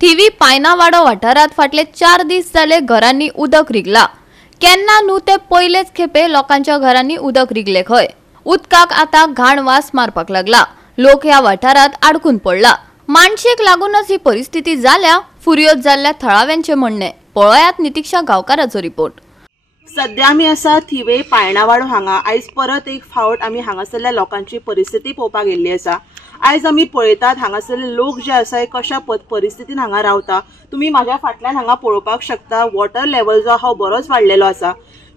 थिवी पायनावाडो वाठारात फाटले 4 दीस जाले घरांनी उदक रिगला। केन्ना न्हू ते पयलेच खेपे लोकांच्या घरांनी उदक रिगले खंय। उदकाक आता घाण वास मारपाक लागला। लोक ह्या वाठारात अडकून पडला। मानशेक लागूनच ही परिस्थिती जाल्या फुर्योज जाल्ल्या थळाव्यांचे म्हणणे। पळयात नितीक्षा गावकाराचो रिपोर्ट। सध्या आमी आसा थिवे पायणावाडो हांगा। आयज परत एक फावट आमी हांगासरल्या लोकांची परिस्थिती पळोवपाक गेल्ली आसा। आयज आमी पळयतात हांगासरले लोक जे आसा कशा परिस्थितीन हांगा रावता। तुम्ही माझ्या फाटल्यान हांगा पळोवपाक शकता वॉटर लेवल जो आहा बरोच वाडलेलो आसा।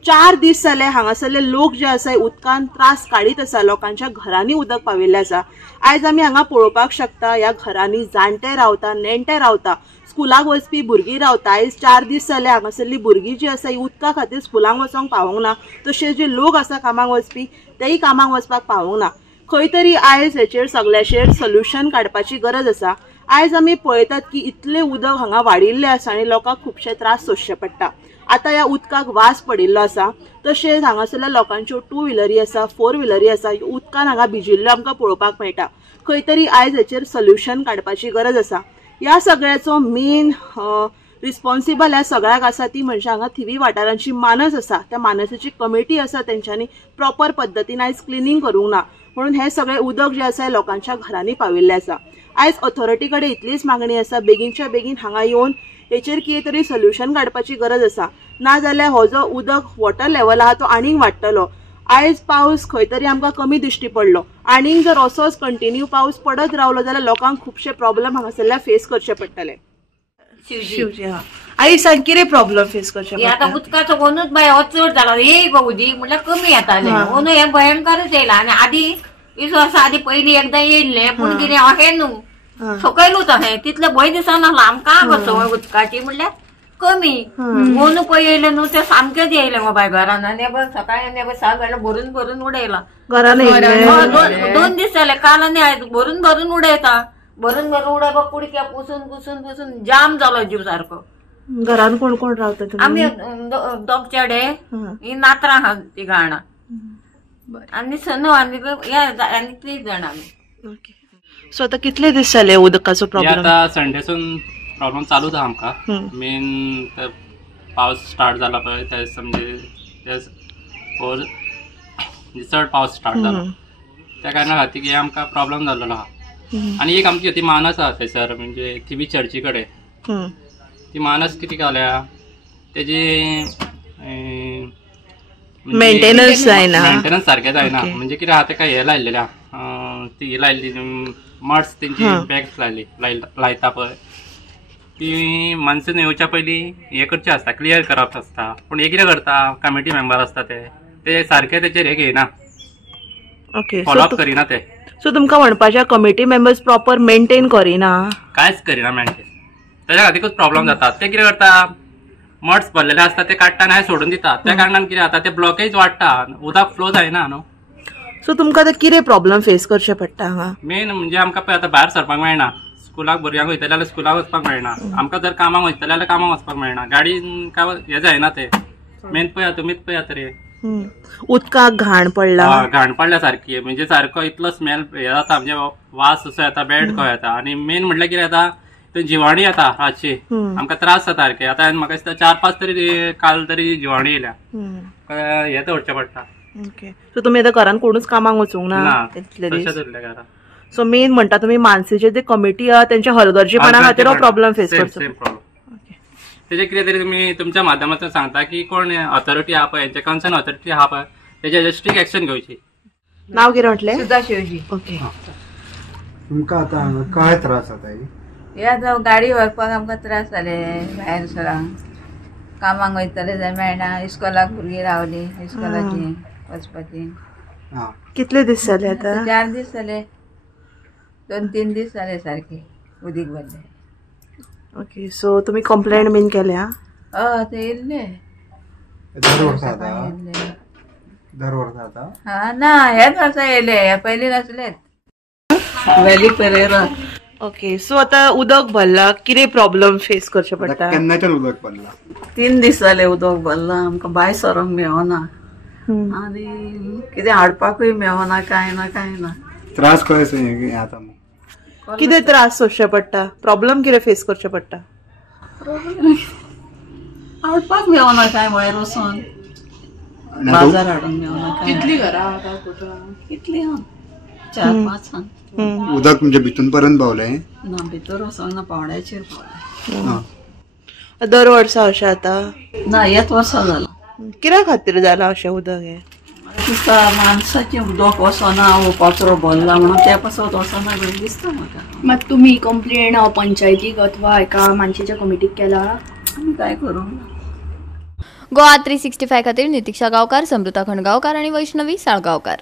4 दीस जाले हांगासरले लोक जे आसा उदकान त्रास काडीत आसा। लोकांच्या घरांनी उदक पाविल्ले आसा। आयज आमी हांगा पळोवपाक शकता ह्या घरांनी जाणटे रावता, नेणटे रावता, स्कुलाक वचपी भुरगीं रावता। आयज 4 दीस जाले हांगासरली भुरगीं जी आसा उदका खातीर स्कुलाक वचोंक पावोंक ना। तशें जे लोक आसा कामाक वचपी तेय कामाक वचपाक पावोंक ना। खंय तरी आयज हेचेर सगळ्याचेर सोल्युशन काडपाची गरज आसा। आयज आमी पळयतात की इतले उदक हांगा वाडिल्ले आसा आनी लोकांक खूबशे त्रास सोंसचे पडटा। आता ह्या उदकाक वास पडिल्लो आसा। तशेंच हांगासरल्या लोकांच्यो 2 व्हिलरी आसा, 4 व्हिलरी आसा, उदकान हांगा भिजिल्ल्यो आमकां पळोवपाक मेळटा। खंय तरी आयज हेचेर सोल्युशन काडपाची गरज आसा। ह्या सगळ्याचो मेन रिस्पॉन्सिबल ह्या सगळ्याक आसा ती म्हणजे हांगा थिवी वाठारांची मानस आसा। त्या मानसाची कमिटी आसा तेंच्यांनी प्रॉपर पद्दतीन आयज क्लिनिंग करूंक ना म्हणून हे सगळे उदक जे आसा लोकांच्या घरांनी पाविल्ले आसा। आयज ऑथॉरिटी कडेन इतलीच मागणी आसा बेगीनच्या बेगीन हांगा येवन हेचेर कितें तरी सोल्युशन काडपाची गरज आसा। ना जाल्यार हो जो उदक वॉटर लेवल आहा तो आनीक वाडटलो। आयज पावस खंय तरी आमकां कमी दिश्टी पडलो। आनीक जर असोच कंटिन्यू पावस पडत रावलो जाल्यार लोकांक खूबशे प्रॉब्लेम हांगासरल्या फेस करचे पडटले। शिवजी हा आई सांग कितें प्रॉब्लेम फेस करचे पडटा? आता उदकाचो ओनूच बाय हो चड जालो एक उदीक म्हटल्यार कमी येताले। ओनू हे भयंकरच येयला आनी आधी इसो आसा आधी पयलीं एकदां येयल्ले पूण कितें अशें न्हू सकयलूच अशें तितले भंय दिसना आमकां संवय उदकाची म्हटल्यार कमी। ओनू पळय येयले न्हू ते सामकेच येयले गो बाय घरान आनी सकाळी आनी 6 वेळा भरून भरून उडयला घरान। 2 दीस जाले काल आनी आयज भरून भरून उडयता। भरून भरून उडोवपाक कुडक्या पुसून पुसून पुसून जाम जालो जीव सारको। घरान कोण कोण रावता तुमी? आमी दोग चेडे ही नात्रां आहा ती गाणा आनी सनू आनी 3 जाण आमी। सो आता कितले दीस जाले उदकाचो प्रॉब्लेम? आता संडेसून प्रॉब्लेम चालूच आहा आमकां। मेन पावस स्टार्ट जाला पळय ते म्हणजे चड पावस स्टार्ट जालो त्या कारणान खातीर की आमकां प्रॉब्लेम जाल्लो आहा। आणि एक आमची ती मानस आहा थंयसर म्हणजे थिवी चर्ची कडेन ती मानस कितें जाल्या तेजी मेंटेनन्स जायना। मेंटेनन्स सारकें जायना म्हणजे कितें आहा तेका हे लायलेलें आहा ती लायल्ली मड्स तेंची बॅग्स लायता पळय ती माणसून येवच्या पयलीं हे करचें आसता क्लियर करप आसता। पूण हे कितें करता कमिटी मेंबर आसता ते सारके तेचेर हे घेयना फॉलोअप करिना ते। सो तुमकां म्हणपाचें कमिटी मेंबर्स प्रॉपर मेंटेन करिना कांयच करिना मेंटेन तेज्या खातीरच प्रॉब्लेम जाता। ते कितें करता मड्स भरलेले आसता ते काडटा आनी सोडून दिता त्या कारणान कितें जाता ते ब्लॉकेज वाडटा उदक फ्लो जायना न्हू। सो तुमकां आतां कितें प्रॉब्लेम फेस करचे पडटा हांगा? मेन म्हणजे आमकां पळय आतां भायर सरपाक मेळना। स्कुलाक भुरग्यांक वयतले जाल्यार स्कुलाक वचपाक मेळना। आमकां जर कामाक वयतले जाल्यार कामाक वचपाक मेळना। गाडीन काय हे जायना ते मेन पळया तुमीच पळयात रे उदकाक घाण पडल्या सारकी म्हणजे सारको इतलो स्मेल हे जाता म्हणजे वास असो येता बॅड कहो येता। आणि मेन म्हटल्यार कितें जाता जिवाणी येता रातची आमकां त्रास जाता सारके। आतां म्हाका दिसता 4-5 तरी काल तरी जिवाणी येयल्या हे दवरचें पडटा। सो तुमी आतां घरान कोणूच कामाक वचूंक ना इतले दीस? सो मेन म्हणटा तुमी मानसेचे जे कमिटी आहा तेंच्या हलगर्जीपणा खातीर हो प्रॉब्लेम फेस करचो। तेजे कितें तरी तुमी तुमच्या माध्यमांतून सांगता की कोण ऑथॉरिटी आहा पळय हेचे कन्सर्न ऑथॉरिटी आहा पळय तेजेर स्ट्रिक्ट एक्शन घेवची। नाव कितें म्हटलें? सुधा शिवजी। ओके तुमकां आतां काय त्रास जाता? ह्या गाडी व्हरपाक आमकां त्रास जाले भायर सरांक कामाक वयतले जाल्यार मेळना। इस्कॉलाक भुरगीं रावली इस्कॉलाची वचपाची। कितले दीस जाले आतां? 4 दीस जाले 2-3 दीस जाले सारखे उदीक भरले। ओके सो तुमी कंप्लेंट बीन केल्या? ते येयल्ले दर वर्सा हा ना हेच वर्सा येयले पयलीं नासलेत वेली पेरेरा। ओके सो आतां उदक भरला कितें प्रॉब्लेम फेस करचे पडटा? केन्नाच्यान उदक भरला? 3 दीस जाले उदक भरला आमकां भायर सरोंक मेळना आनी कितें हाडपाकूय मेळना काय ना। त्रास कशें जाता? कितें त्रास सोंसचे पडटा, प्रॉब्लेम कितें फेस करचे पडटा? आवडपाक मेळना काय भायर वचून, बाजार हाडून मेळना काय. कितली घरां कितली 4-5 उदक म्हणजे भितून पर्यंत पावले ना, भितर वचोंक ना, पावड्याचेर पावले. दर वर्सा अशें जाता? ना, येत वर्सा जाला. कित्या खातीर जाला अशें उदक हें? तिका माणसाचें उदक वचना, वो कचरो भरला म्हणून ते पासत वचना कशें दिसता म्हाका. मग तुम्ही कंप्लेंट पंचायतीक अथवा एका मानसीच्या कमिटीक केला? आमी काय करूं. गोवा 365 खातीर नितीक्षा गांवकार, समृता खणगांवकार आणि वैष्णवी साळगांवकार.